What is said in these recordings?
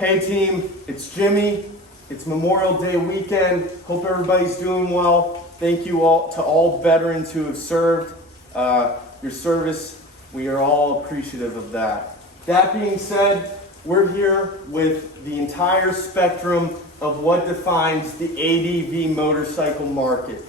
Hey team, it's Jimmy. It's Memorial Day weekend. Hope everybody's doing well. Thank you all to all veterans who have served. Your service, we are all appreciative of that. That being said, we're here with the entire spectrum of what defines the ADV motorcycle market.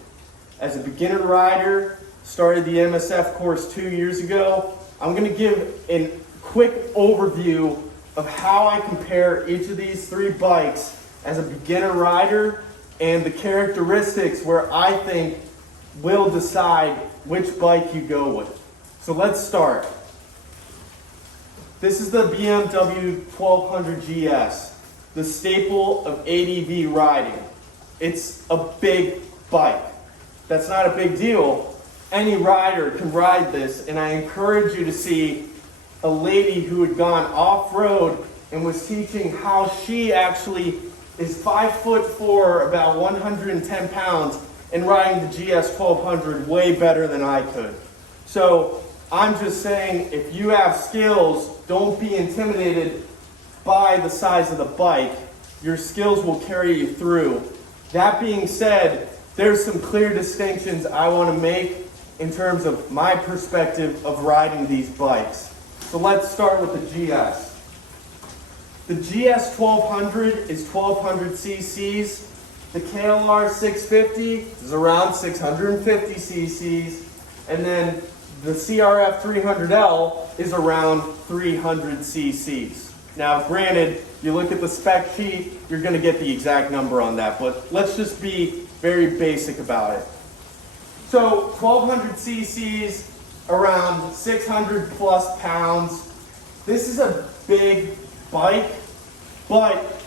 As a beginner rider, started the MSF course 2 years ago. I'm going to give a quick overview of how I compare each of these three bikes as a beginner rider and the characteristics where I think will decide which bike you go with. So let's start. This is the BMW 1200 GS, the staple of ADV riding. It's a big bike. That's not a big deal. Any rider can ride this, and I encourage you to see a lady who had gone off-road and was teaching how she actually is 5'4", about 110 pounds, and riding the GS 1200 way better than I could. So I'm just saying, if you have skills, don't be intimidated by the size of the bike. Your skills will carry you through. That being said, there's some clear distinctions I want to make in terms of my perspective of riding these bikes. So let's start with the GS. The GS 1200 is 1200 cc's. The KLR 650 is around 650 cc's. And then the CRF 300L is around 300 cc's. Now, granted, you look at the spec sheet, you're going to get the exact number on that, but let's just be very basic about it. So 1200 cc's, around 600 plus pounds. This is a big bike, but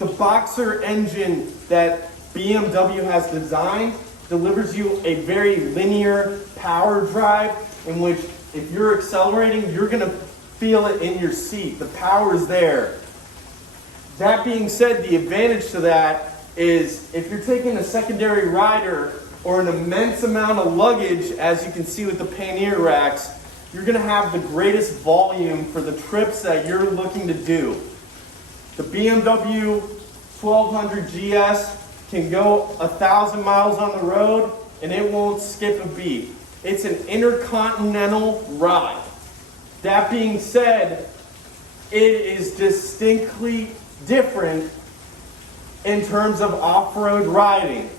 the Boxer engine that BMW has designed delivers you a very linear power drive in which if you're accelerating, you're going to feel it in your seat. The power is there. That being said, the advantage to that is if you're taking a secondary rider or an immense amount of luggage, as you can see with the pannier racks, you're going to have the greatest volume for the trips that you're looking to do. The BMW 1200 GS can go 1,000 miles on the road and it won't skip a beat. It's an intercontinental ride. That being said, it is distinctly different in terms of off-road riding.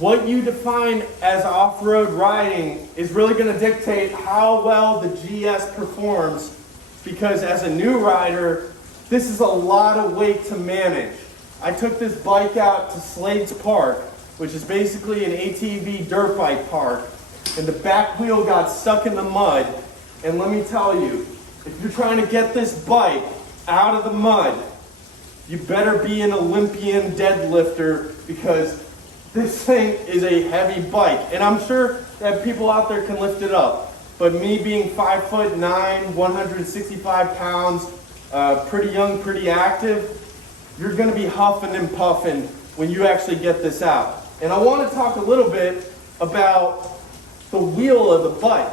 What you define as off-road riding is really going to dictate how well the GS performs, because as a new rider, this is a lot of weight to manage. I took this bike out to Slade's Park, which is basically an ATV dirt bike park, and the back wheel got stuck in the mud. And let me tell you, if you're trying to get this bike out of the mud, you better be an Olympian deadlifter, because this thing is a heavy bike. And I'm sure that people out there can lift it up. But me being 5'9", 165 pounds, pretty young, pretty active, you're going to be huffing and puffing when you actually get this out. And I want to talk a little bit about the wheel of the bike.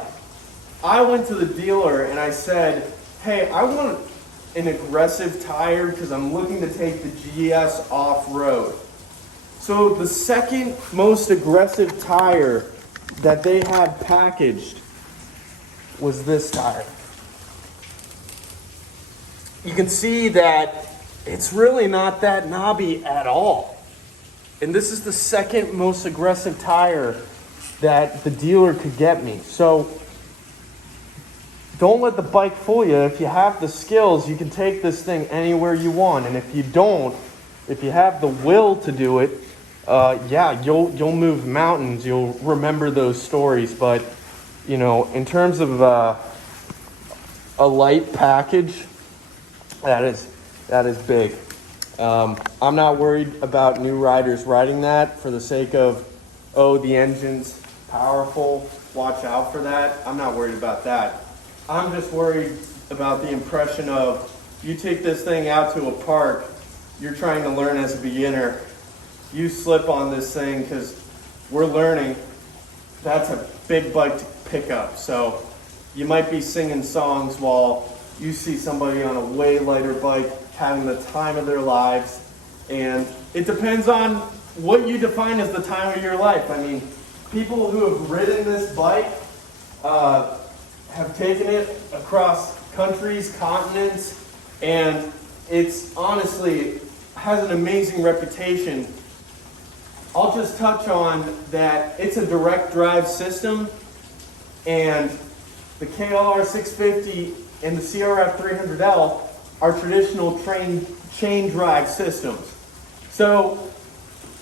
I went to the dealer and I said, hey, I want an aggressive tire because I'm looking to take the GS off-road. So the second most aggressive tire that they had packaged was this tire. You can see that it's really not that knobby at all. And this is the second most aggressive tire that the dealer could get me. So don't let the bike fool you. If you have the skills, you can take this thing anywhere you want. And if you don't, if you have the will to do it, yeah, you'll move mountains. You'll remember those stories. But, you know, in terms of a light package, that is big. I'm not worried about new riders riding that for the sake of, oh, the engine's powerful, watch out for that. I'm not worried about that. I'm just worried about the impression of, you take this thing out to a park, you're trying to learn as a beginner, you slip on this thing because we're learning. That's a big bike to pick up. So you might be singing songs while you see somebody on a way lighter bike having the time of their lives. And it depends on what you define as the time of your life. I mean, people who have ridden this bike have taken it across countries, continents, and it's honestly has an amazing reputation. I'll just touch on that it's a direct drive system, and the KLR 650 and the CRF 300L are traditional chain drive systems. So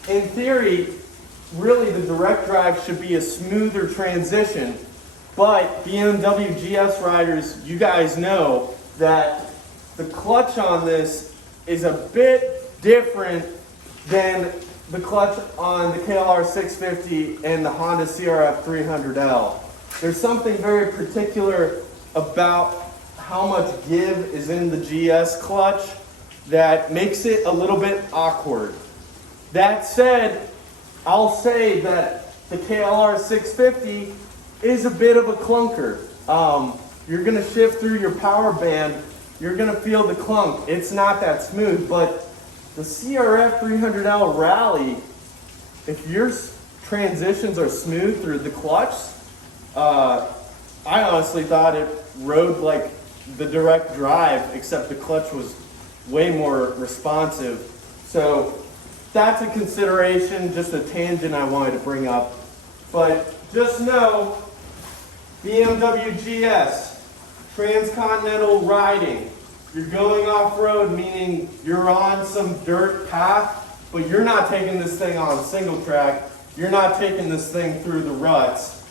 in theory, really the direct drive should be a smoother transition, but BMW GS riders, you guys know that the clutch on this is a bit different than the clutch on the KLR 650 and the Honda CRF 300L. There's something very particular about how much give is in the GS clutch that makes it a little bit awkward. That said, I'll say that the KLR 650 is a bit of a clunker. You're gonna shift through your power band, you're gonna feel the clunk. It's not that smooth, but the CRF 300L Rally, if your transitions are smooth through the clutch, I honestly thought it rode like the direct drive, except the clutch was way more responsive. So that's a consideration, just a tangent I wanted to bring up. But just know, BMW GS, transcontinental riding. You're going off-road, meaning you're on some dirt path, but you're not taking this thing on single track. You're not taking this thing through the ruts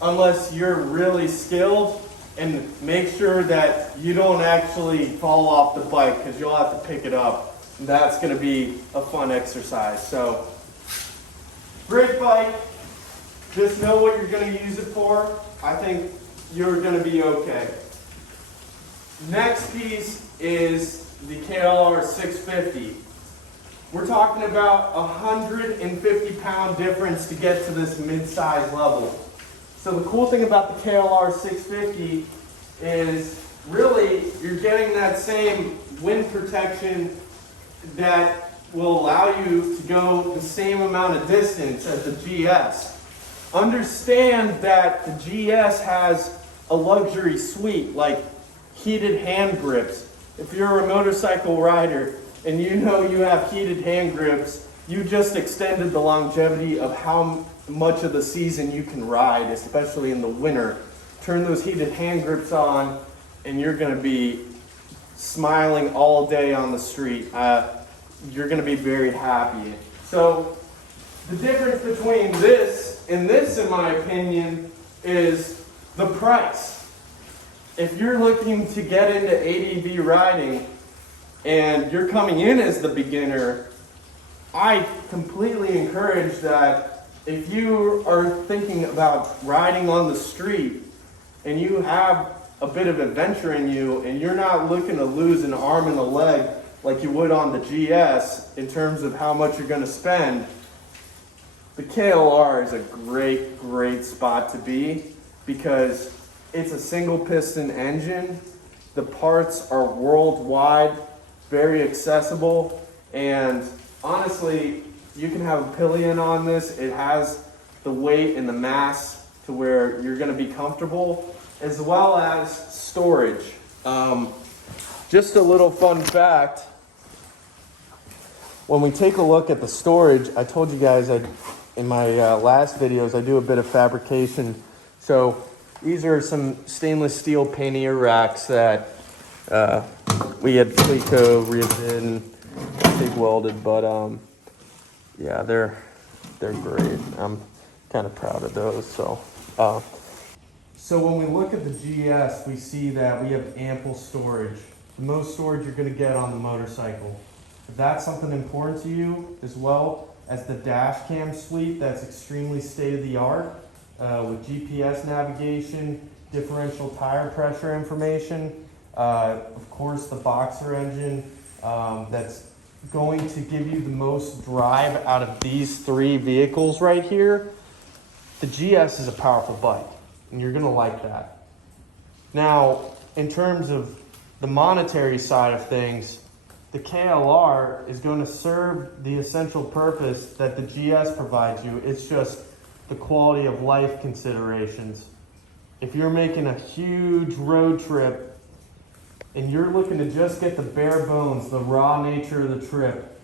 unless you're really skilled, and make sure that you don't actually fall off the bike because you'll have to pick it up. And that's going to be a fun exercise. So, great bike. Just know what you're going to use it for. I think you're going to be okay. Next piece is the KLR 650. We're talking about a 150-pound difference to get to this mid-size level. So the cool thing about the KLR 650 is really you're getting that same wind protection that will allow you to go the same amount of distance as the GS. Understand that the GS has a luxury suite like heated hand grips. If you're a motorcycle rider and you know you have heated hand grips, you just extended the longevity of how much of the season you can ride, especially in the winter. Turn those heated hand grips on and you're going to be smiling all day on the street. You're going to be very happy. So the difference between this and this, in my opinion, is the price. If you're looking to get into ADV riding and you're coming in as the beginner, I completely encourage that if you are thinking about riding on the street and you have a bit of adventure in you and you're not looking to lose an arm and a leg like you would on the GS in terms of how much you're going to spend, the KLR is a great, great spot to be because it's a single piston engine. The parts are worldwide, very accessible, and honestly, you can have a pillion on this. It has the weight and the mass to where you're going to be comfortable, as well as storage. Just a little fun fact. When we take a look at the storage, I told you guys in my last videos, I do a bit of fabrication. So these are some stainless steel pannier racks that we had Cleco redid, TIG welded, but yeah, they're great. I'm kind of proud of those. So when we look at the GS, we see that we have ample storage. The most storage you're going to get on the motorcycle. If that's something important to you, as well as the dash cam suite, that's extremely state-of-the-art with GPS navigation, differential tire pressure information, of course the Boxer engine that's going to give you the most drive out of these three vehicles right here. The GS is a powerful bike, and you're going to like that. Now, in terms of the monetary side of things, the KLR is going to serve the essential purpose that the GS provides you. It's just the quality of life considerations. If you're making a huge road trip and you're looking to just get the bare bones, the raw nature of the trip,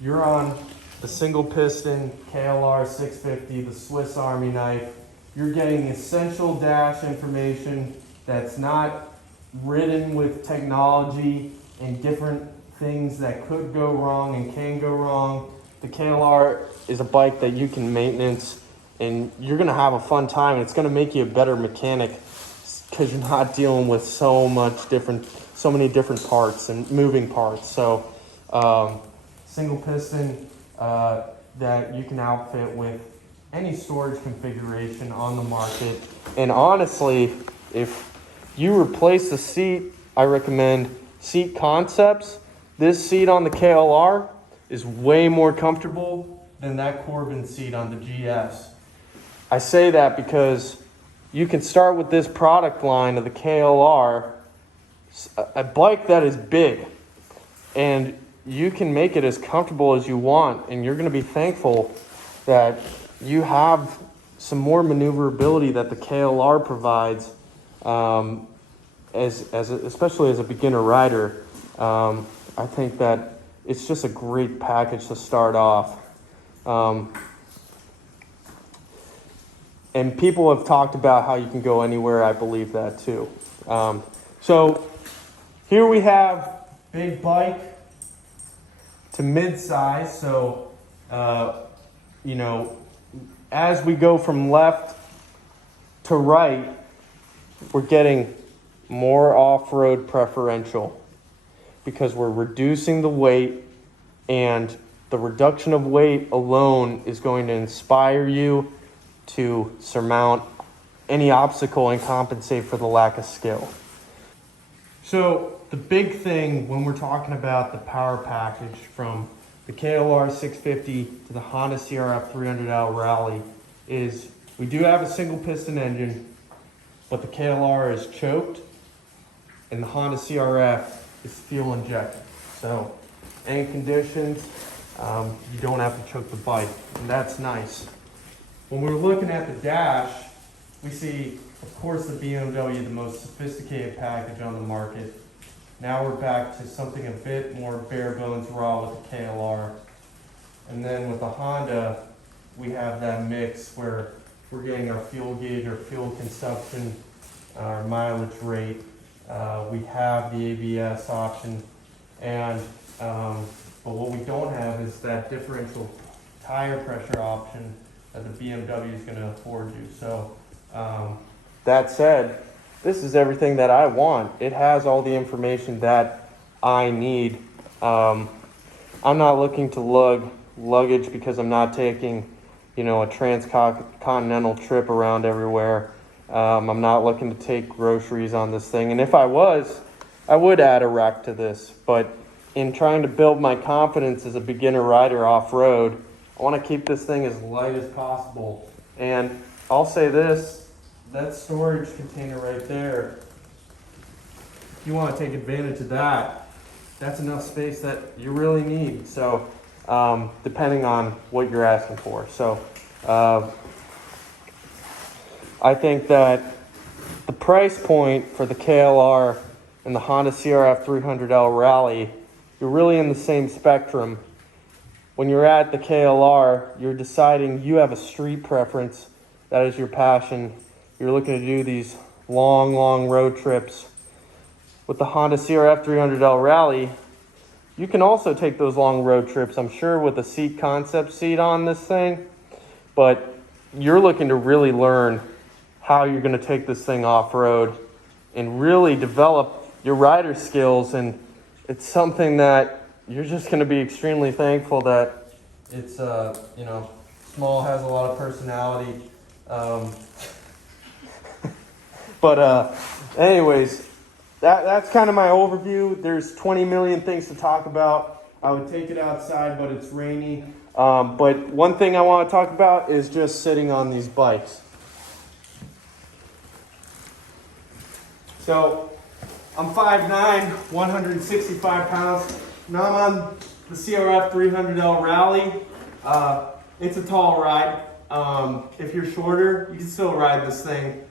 you're on the single piston KLR 650, the Swiss Army knife. You're getting essential dash information that's not ridden with technology and different things that could go wrong and can go wrong. The KLR is a bike that you can maintenance and you're gonna have a fun time. It's gonna make you a better mechanic because you're not dealing with so many different parts and moving parts. So single piston that you can outfit with any storage configuration on the market. And honestly, if you replace the seat, I recommend Seat Concepts. This seat on the KLR is way more comfortable than that Corbin seat on the GS. I say that because you can start with this product line of the KLR, a bike that is big, and you can make it as comfortable as you want, and you're going to be thankful that you have some more maneuverability that the KLR provides, especially as a beginner rider. I think that it's just a great package to start off. And people have talked about how you can go anywhere. I believe that too. So here we have big bike to mid-size. So, as we go from left to right, we're getting more off-road preferential because we're reducing the weight, and the reduction of weight alone is going to inspire you to surmount any obstacle and compensate for the lack of skill. So the big thing when we're talking about the power package from the KLR 650 to the Honda CRF 300L Rally is we do have a single piston engine, but the KLR is choked and the Honda CRF is fuel injected. So any conditions, you don't have to choke the bike, and that's nice. When we're looking at the dash, we see, of course, the BMW, the most sophisticated package on the market. Now we're back to something a bit more bare bones raw with the KLR. And then with the Honda, we have that mix where we're getting our fuel gauge, our fuel consumption, our mileage rate. We have the ABS option, and but what we don't have is that differential tire pressure option that the BMW is going to afford you. So that said, this is everything that I want. It has all the information that I need. I'm not looking to lug luggage because I'm not taking, a transcontinental trip around everywhere. I'm not looking to take groceries on this thing. And if I was, I would add a rack to this. But in trying to build my confidence as a beginner rider off-road, I want to keep this thing as light as possible. And I'll say this, that storage container right there, if you want to take advantage of that, that's enough space that you really need. So depending on what you're asking for. So I think that the price point for the KLR and the Honda CRF 300L Rally, you're really in the same spectrum. When you're at the KLR, you're deciding you have a street preference. That is your passion. You're looking to do these long road trips. With the Honda CRF 300L Rally, you can also take those long road trips, I'm sure, with a Seat Concept seat on this thing. But you're looking to really learn how you're going to take this thing off-road and really develop your rider skills. And it's something that you're just going to be extremely thankful that it's, small, has a lot of personality. Anyways, that's kind of my overview. There's 20 million things to talk about. I would take it outside, but it's rainy. But one thing I want to talk about is just sitting on these bikes. So I'm 5'9", 165 pounds. Now I'm on the CRF 300L Rally. It's a tall ride. If you're shorter, you can still ride this thing.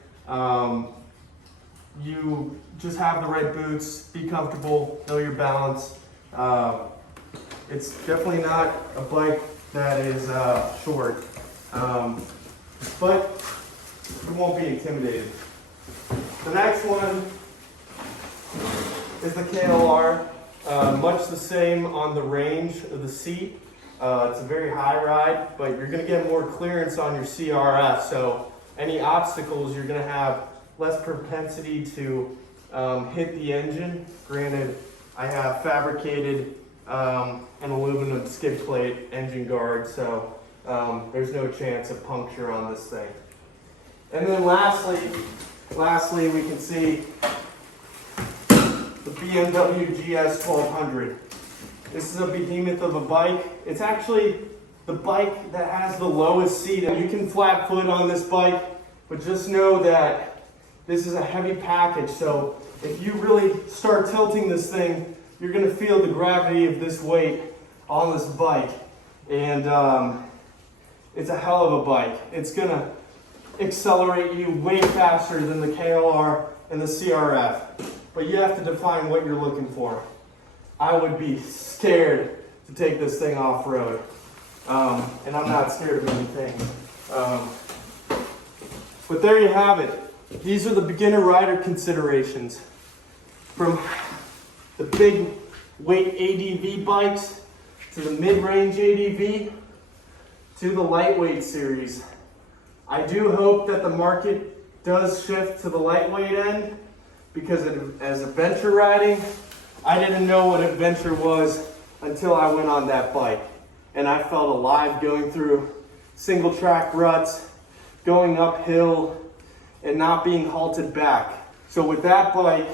You just have the right boots, be comfortable, know your balance. It's definitely not a bike that is short, but you won't be intimidated. The next one is the KLR. Much the same on the range of the seat. It's a very high ride, but you're going to get more clearance on your CRF, so any obstacles you're going to have less propensity to hit the engine. Granted, I have fabricated an aluminum skid plate engine guard, so there's no chance of puncture on this thing. And then lastly we can see the BMW GS 1200. This is a behemoth of a bike. It's actually the bike that has the lowest seat, and you can flat foot on this bike, but just know that this is a heavy package, so if you really start tilting this thing, you're going to feel the gravity of this weight on this bike. And it's a hell of a bike. It's going to accelerate you way faster than the KLR and the CRF. But you have to define what you're looking for. I would be scared to take this thing off-road. And I'm not scared of anything. But there you have it. These are the beginner rider considerations. From the big weight ADV bikes, to the mid-range ADV, to the lightweight series. I do hope that the market does shift to the lightweight end, because as adventure riding, I didn't know what adventure was until I went on that bike. And I felt alive going through single track ruts, going uphill, and not being halted back. So with that bike,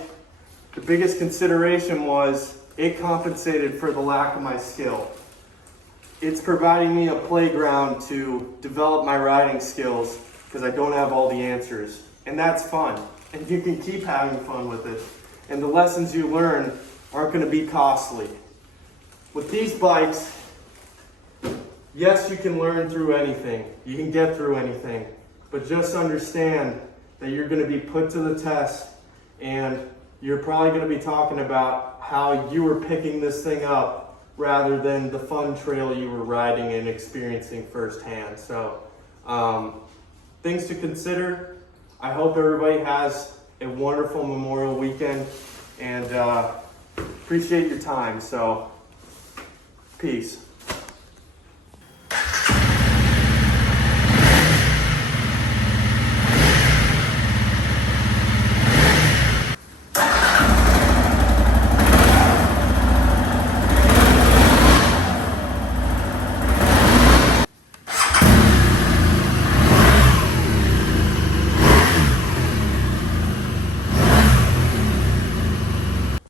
the biggest consideration was it compensated for the lack of my skill. It's providing me a playground to develop my riding skills, because I don't have all the answers. And that's fun. And you can keep having fun with it. And the lessons you learn aren't going to be costly. With these bikes, yes, you can learn through anything. You can get through anything. But just understand that you're going to be put to the test, and you're probably going to be talking about how you were picking this thing up rather than the fun trail you were riding and experiencing firsthand. So things to consider. I hope everybody has a wonderful Memorial weekend, and appreciate your time. So peace.